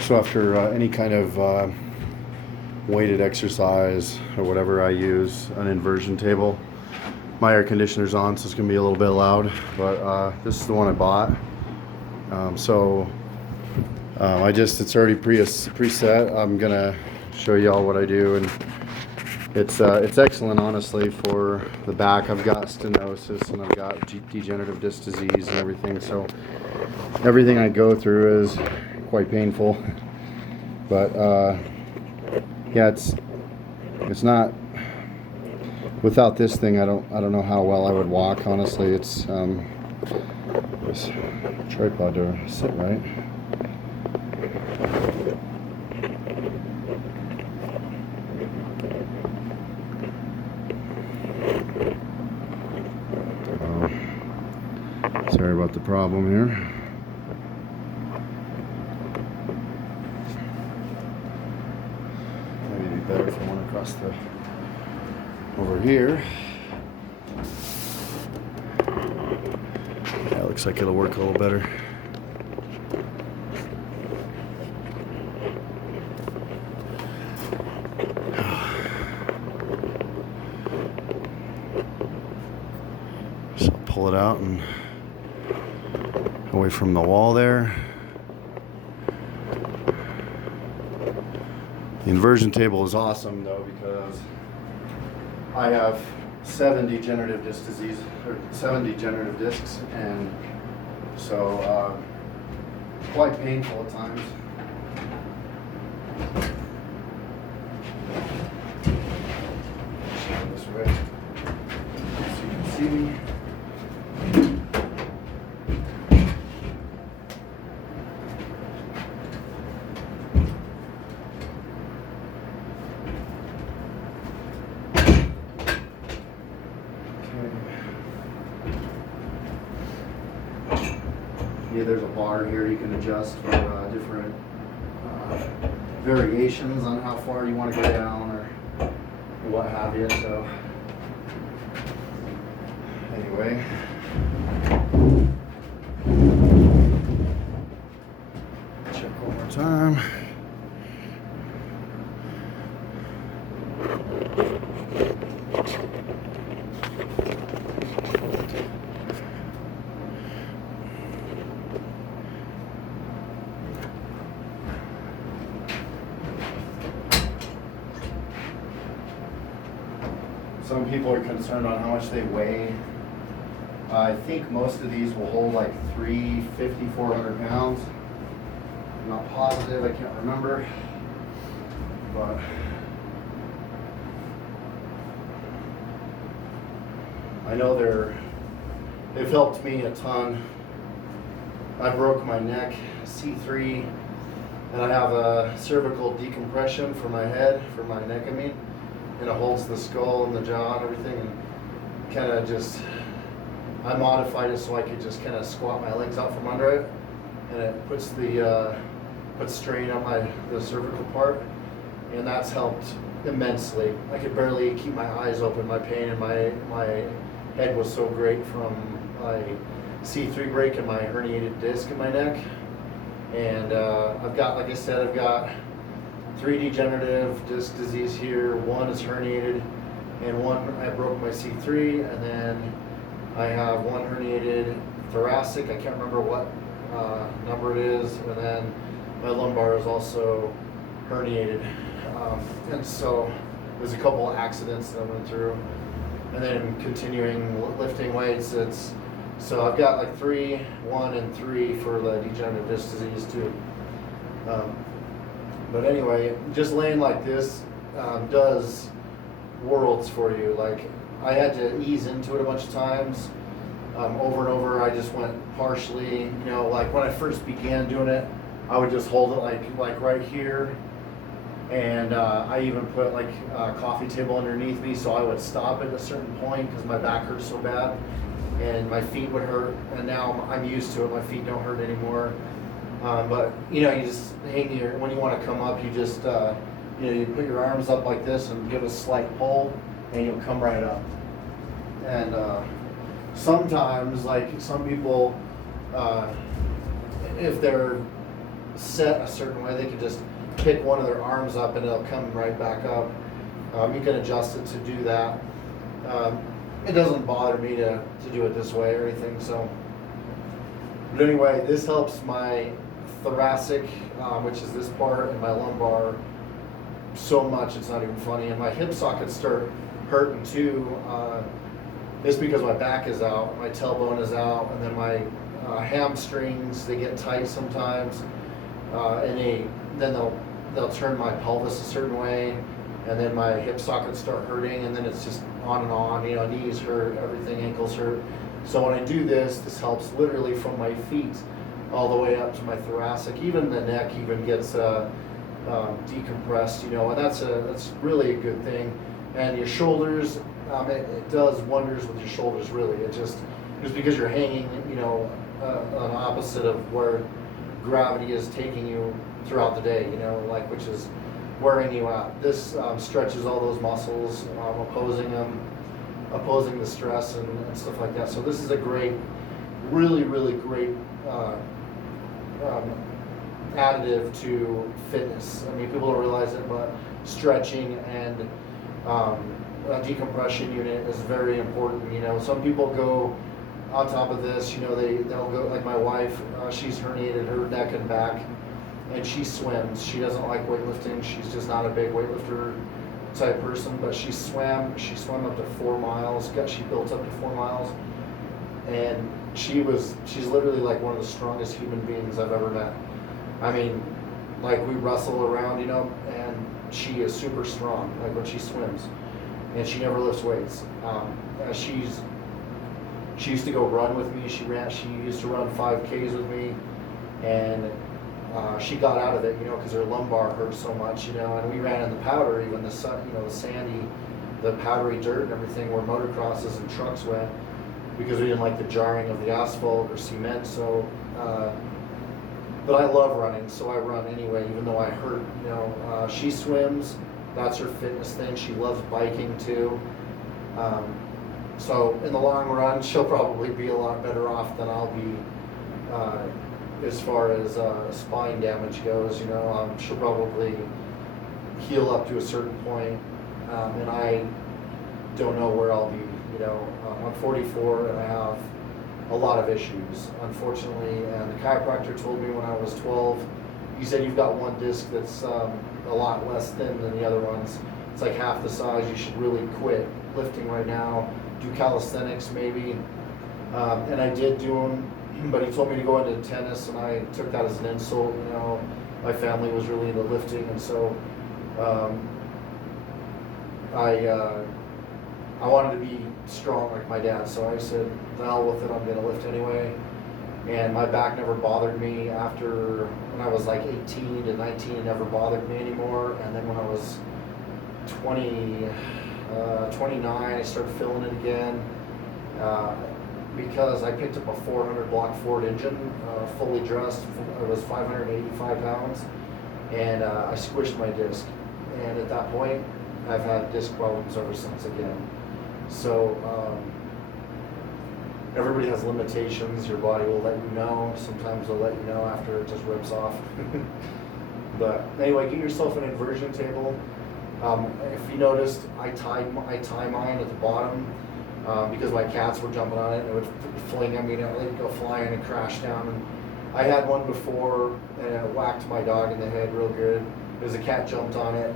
So after any kind of weighted exercise or whatever, I use an inversion table. My air conditioner's on, so it's gonna be a little bit loud, but this is the one I bought. It's already preset. I'm gonna show you all what I do, and it's excellent, honestly, for the back. I've got stenosis and I've got degenerative disc disease and everything, so everything I go through is quite painful. But yeah, it's not. Without this thing, I don't know how well I would walk. Honestly, it's this tripod to sit right. Sorry about the problem here. Maybe it'd be better if I went across the over here. Yeah, looks like it'll work a little better. So pull it out and away from the wall there. The inversion table is awesome though, because I have 7 degenerative disc disease, or 7 degenerative discs, and so quite painful at times. This way, so you can see me. Yeah, there's a bar here you can adjust for different variations on how far you want to go down or what have you. So anyway, check one more time. Some people are concerned on how much they weigh. I think most of these will hold like 350, 400 pounds. I'm not positive, I can't remember. But I know they've helped me a ton. I broke my neck, C3, and I have a cervical decompression for my head, for my neck, I mean. And it holds the skull and the jaw and everything, and kind of just, I modified it so I could just kind of squat my legs out from under it, and it puts strain on the cervical part, and that's helped immensely. I could barely keep my eyes open. My pain and my head was so great from my C3 break and my herniated disc in my neck, and I've got, like I said, I've got 3 degenerative disc disease here. 1 is herniated, and 1 I broke my C3, and then I have 1 herniated thoracic. I can't remember what number it is, and then my lumbar is also herniated. And so there's a couple of accidents that I went through, and then continuing lifting weights. So I've got like 3, 1, and 3 for the degenerative disc disease too. But anyway, just laying like this does worlds for you. Like, I had to ease into it a bunch of times, over and over. I just went partially, like when I first began doing it, I would just hold it like right here, and I even put like a coffee table underneath me, so I would stop at a certain point because my back hurts so bad, and my feet would hurt. And now I'm used to it; my feet don't hurt anymore. But you just hang your, when you want to come up, you just you put your arms up like this and give a slight pull, and you'll come right up. And sometimes, like some people, if they're set a certain way. They can just pick one of their arms up and it'll come right back up. You can adjust it to do that. It doesn't bother me to do it this way or anything. So, but anyway, this helps my thoracic, which is this part, and my lumbar so much it's not even funny. And my hip sockets start hurting too. It's because my back is out, my tailbone is out, and then my hamstrings, they get tight sometimes, and then they'll turn my pelvis a certain way, and then my hip sockets start hurting, and then it's just on and on. Knees hurt, everything, ankles hurt. So when I do this helps literally from my feet all the way up to my thoracic. Even the neck even gets decompressed, and that's really a good thing. And your shoulders, it does wonders with your shoulders. Really, it just because you're hanging, on opposite of where gravity is taking you throughout the day, which is wearing you out. This stretches all those muscles, opposing the stress and stuff like that. So this is a great, really, really great additive to fitness. I mean, people don't realize it, but stretching and a decompression unit is very important. Some people go on top of this. They'll go, like my wife. She's herniated her neck and back, and she swims. She doesn't like weightlifting. She's just not a big weightlifter type person. But she swam up to 4 miles. She built up to 4 miles, and she's literally like one of the strongest human beings I've ever met. I mean, like we wrestle around, and she is super strong, like when she swims, and she never lifts weights. She used to go run with me. She used to run 5Ks with me, and she got out of it, because her lumbar hurt so much, and we ran in the powder, even the sandy, the powdery dirt and everything where motocrosses and trucks went, because we didn't like the jarring of the asphalt or cement. So, but I love running, so I run anyway, even though I hurt. She swims. That's her fitness thing. She loves biking too. So in the long run, she'll probably be a lot better off than I'll be as far as spine damage goes. She'll probably heal up to a certain point, and I don't know where I'll be. I'm 44 and I have a lot of issues, unfortunately. And the chiropractor told me when I was 12, he said, you've got one disc that's a lot less thin than the other ones. It's like half the size. You should really quit lifting right now. Do calisthenics maybe. And I did do them, but he told me to go into tennis, and I took that as an insult. My family was really into lifting, and so I wanted to be strong like my dad. So I said, the hell with it, I'm going to lift anyway. And my back never bothered me after when I was like 18 to 19. It never bothered me anymore. And then when I was 29, I started feeling it again because I picked up a 400 block Ford engine, fully dressed. It was 585 pounds, and I squished my disc. And at that point, I've had disc problems ever since again. So everybody has limitations. Your body will let you know. Sometimes they'll let you know after it just rips off. But anyway, get yourself an inversion table. If you noticed, I tie mine at the bottom because my cats were jumping on it and it would fling them, they'd go flying and crash down. And I had one before and it whacked my dog in the head real good because the cat jumped on it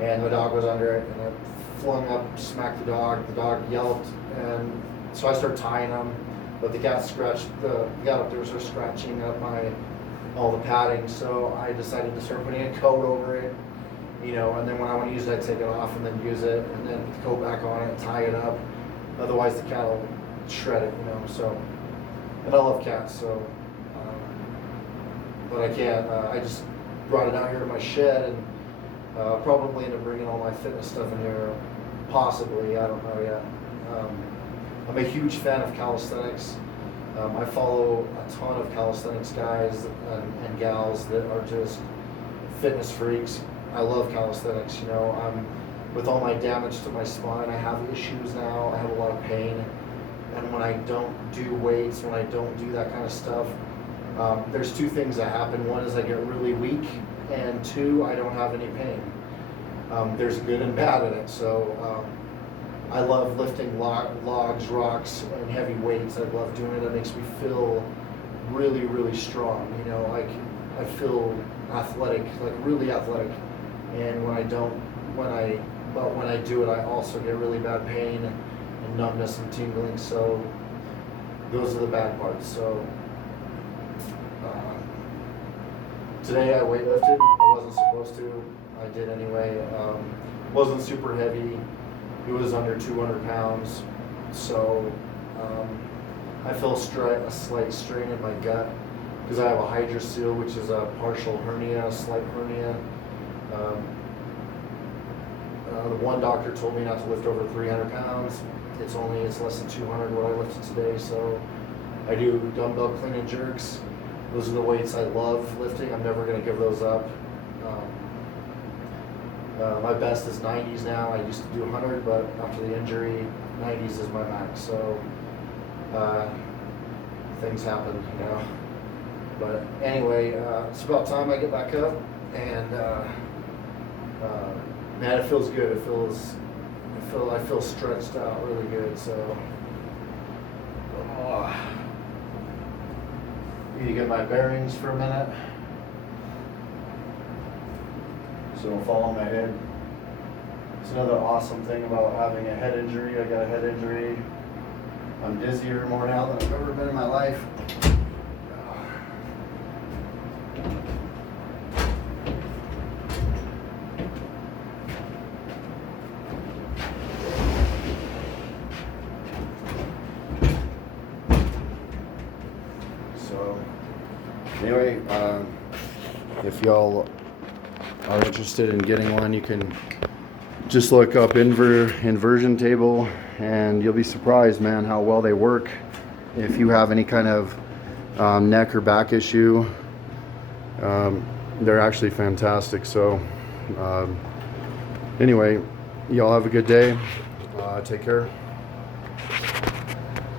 and the dog was under it and it flung up, smacked the dog. The dog yelped, and so I started tying them, but the cat got up there, started scratching up all the padding. So I decided to start putting a coat over it. And then when I want to use it, I take it off and then use it, and then put the coat back on it and tie it up. Otherwise, the cat will shred it, So, and I love cats, so, but I can't. I just brought it out here to my shed, and probably end up bringing all my fitness stuff in here. Possibly, I don't know yet. I'm a huge fan of calisthenics. I follow a ton of calisthenics guys and gals that are just fitness freaks. I love calisthenics, with all my damage to my spine, I have issues now. I have a lot of pain. And when I don't do weights, when I don't do that kind of stuff, There's two things that happen. One is I get really weak, and two, I don't have any pain. There's good and bad in it. So I love lifting logs, rocks, and heavy weights. I love doing it. It makes me feel really, really strong. You know, like I feel athletic, like really athletic. And when I do it, I also get really bad pain and numbness and tingling. So those are the bad parts. So today I weightlifted. I wasn't supposed to. I did anyway. Wasn't super heavy. It was under 200 pounds. So I feel a slight strain in my gut because I have a hydrocele, which is a partial hernia, a slight hernia. The one doctor told me not to lift over 300 pounds. It's less than 200 what I lifted today. So I do dumbbell clean and jerks. Those are the weights I love lifting. I'm never going to give those up. My best is 90s now. I used to do 100, but after the injury, 90s is my max. So things happen, you know. But anyway, it's about time I get back up, and man, it feels good. I feel stretched out really good. So need to get my bearings for a minute, so don't fall on my head. It's another awesome thing about having a head injury. I got a head injury. I'm dizzier more now than I've ever been in my life. So anyway, if y'all are interested in getting one, you can just look up inversion table, and you'll be surprised, man, how well they work. If you have any kind of neck or back issue, they're actually fantastic. So anyway, y'all have a good day. Take care.